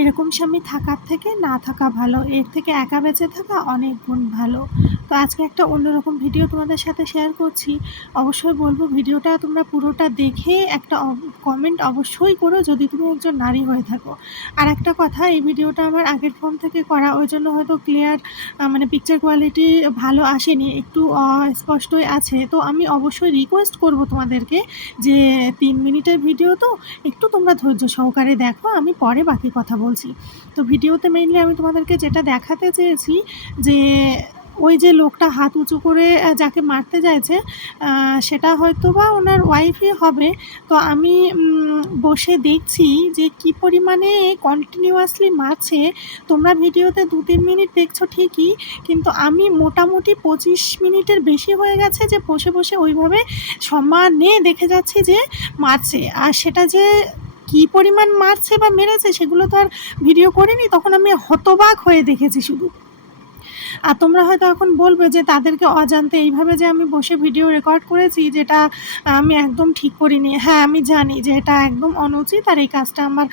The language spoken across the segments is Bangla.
এরকম স্বামী থাকার থেকে না থাকা ভালো, এর থেকে একা বেঁচে থাকা অনেক গুণ ভালো। তো আজকে একটা অন্যরকম ভিডিও তোমাদের সাথে শেয়ার করছি। অবশ্যই বলবো ভিডিওটা তোমরা পুরোটা দেখে একটা কমেন্ট অবশ্যই করো যদি তুমি একজন নারী হয়ে থাকো। আর একটা কথা, এই ভিডিওটা আমার আগের ফোন থেকে করা, ওই জন্য হয়তো ক্লিয়ার মানে পিকচার কোয়ালিটি ভালো আসেনি, একটু স্পষ্টই আছে। তো আমি অবশ্যই রিকোয়েস্ট করব তোমাদেরকে যে 3 মিনিটের ভিডিও তো একটু তোমরা ধৈর্য সহকারে দেখো, আমি পরে বাকি কথা বলছি। তো ভিডিওতে মেইনলি আমি তোমাদেরকে যেটা দেখাতে চেয়েছি যে ওই যে লোকটা হাত উঁচু করে যাকে মারতে চাইছে, সেটা হয়তো বা ওনার ওয়াইফই হবে। তো আমি বসে দেখছি যে কি পরিমাণে কন্টিনিউয়াসলি মারছে। তোমরা ভিডিওতে 2-3 মিনিট দেখছো ঠিকই, কিন্তু আমি মোটামুটি 25 মিনিটের বেশি হয়ে গেছে যে বসে বসে ওইভাবে সমানে দেখে যাচ্ছি যে মারছে। আর সেটা যে কি পরিমাণ মারছে বা মেরেছে সেগুলো তো আর ভিডিও করিনি, তখন আমি হতবাক হয়ে দেখেছি শুধু। আর তোমরা হয়তো এখন বলবে যে তাদেরকে অজান্তে এইভাবে যে আমি বসে ভিডিও রেকর্ড করেছি, যেটা আমি একদম ঠিক করিনি। হ্যাঁ, আমি জানি যে এটা একদম অনুচিত আর এই কাজটা আমার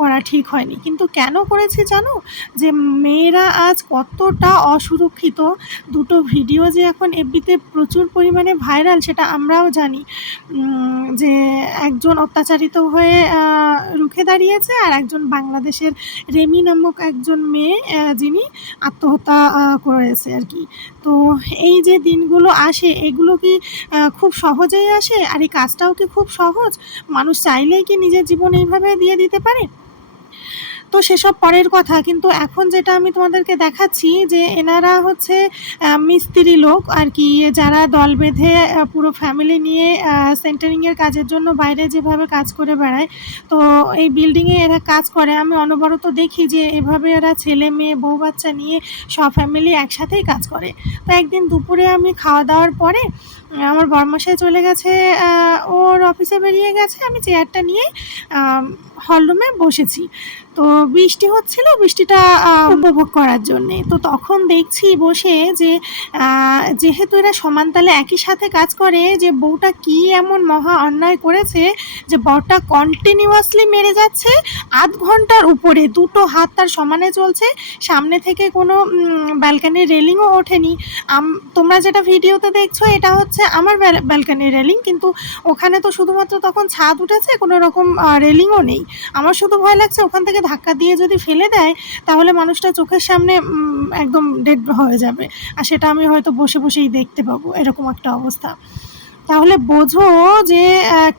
করা ঠিক হয়নি। কিন্তু কেন করেছি জানো? যে মেয়েরা আজ কতটা অসুরক্ষিত। দুটো ভিডিও যে এখন এফবিতে প্রচুর পরিমাণে ভাইরাল সেটা আমরাও জানি। যে একজন অত্যাচারিত হয়ে রুখে দাঁড়িয়েছে, আর একজন বাংলাদেশের রেমি নামক একজন মেয়ে যিনি আত্মহত্যা করেছে আর কি। তো এই যে দিনগুলো আসে, এগুলো কি খুব সহজেই আসে? আর এই কাজটাও কি খুব সহজ? মানুষ চাইলেই কি নিজের জীবন এইভাবে দিয়ে দিতে পারে? তো সেসব পরের কথা। কিন্তু এখন যেটা আমি তোমাদেরকে দেখাচ্ছি যে এনারা হচ্ছে মিস্ত্রি লোক আর কি, যারা দল বেঁধে পুরো ফ্যামিলি নিয়ে সেন্টারিংয়ের কাজের জন্য বাইরে যেভাবে কাজ করে বেড়ায়, তো এই বিল্ডিংয়ে এরা কাজ করে। আমি অনবরত দেখি যে এভাবে এরা ছেলে মেয়ে বউ বাচ্চা নিয়ে সব ফ্যামিলি একসাথেই কাজ করে। তো একদিন দুপুরে আমি খাওয়া দাওয়ার পরে আমার বরমশাই চলে গেছে, ওর অফিসে বেরিয়ে গেছে, আমি চেয়ারটা নিয়ে হলরুমে বসেছি। তো বৃষ্টি হচ্ছিল, বৃষ্টিটা উপভোগ করার জন্যে। তো তখন দেখছি বসে যে যেহেতু এরা সমানতালে একই সাথে কাজ করে, যে বউটা কি এমন মহা অন্যায় করেছে যে বরটা কন্টিনিউয়াসলি মেরে যাচ্ছে আধ ঘন্টার উপরে, দুটো হাত তার সমানে চলছে, সামনে থেকে কোনো ব্যালকানির রেলিংও ওঠেনি। তোমরা যেটা ভিডিওতে দেখছো এটা হচ্ছে আমার ব্যালকানির রেলিং, কিন্তু ওখানে তো শুধুমাত্র তখন ছাদ উঠেছে, কোনো রকম রেলিংও নেই। আমার শুধু ভয় লাগছে ওখান থেকে ধাক্কা দিয়ে যদি ফেলে দেয় তাহলে মানুষটা চোখের সামনে একদম ডেড হয়ে যাবে, আর সেটা আমি হয়তো বসে বসেই দেখতে পাবো, এরকম একটা অবস্থা। তাহলে বোঝো যে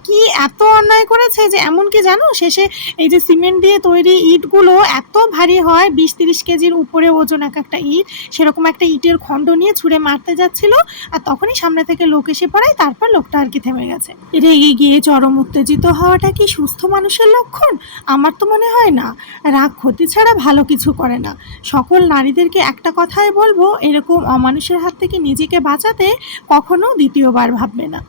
কি এত অন্যায় করেছে। যে এমনকি জানো, শেষে এই যে সিমেন্ট দিয়ে তৈরি ইটগুলো এত ভারী হয়, 20-30 কেজির উপরে ওজন এক একটা ইট, সেরকম একটা ইটের খণ্ড নিয়ে ছুঁড়ে মারতে যাচ্ছিল, আর তখনই সামনে থেকে লোক এসে পড়ায়, তারপর লোকটা আর কি থেমে গেছে। রেগে গিয়ে চরম উত্তেজিত হওয়াটা কি সুস্থ মানুষের লক্ষণ? আমার তো মনে হয় না। রাগ ক্ষতি ছাড়া ভালো কিছু করে না। সকল নারীদেরকে একটা কথাই বলবো, এরকম অমানুষের হাত থেকে নিজেকে বাঁচাতে কখনো দ্বিতীয়বার ভাববে না।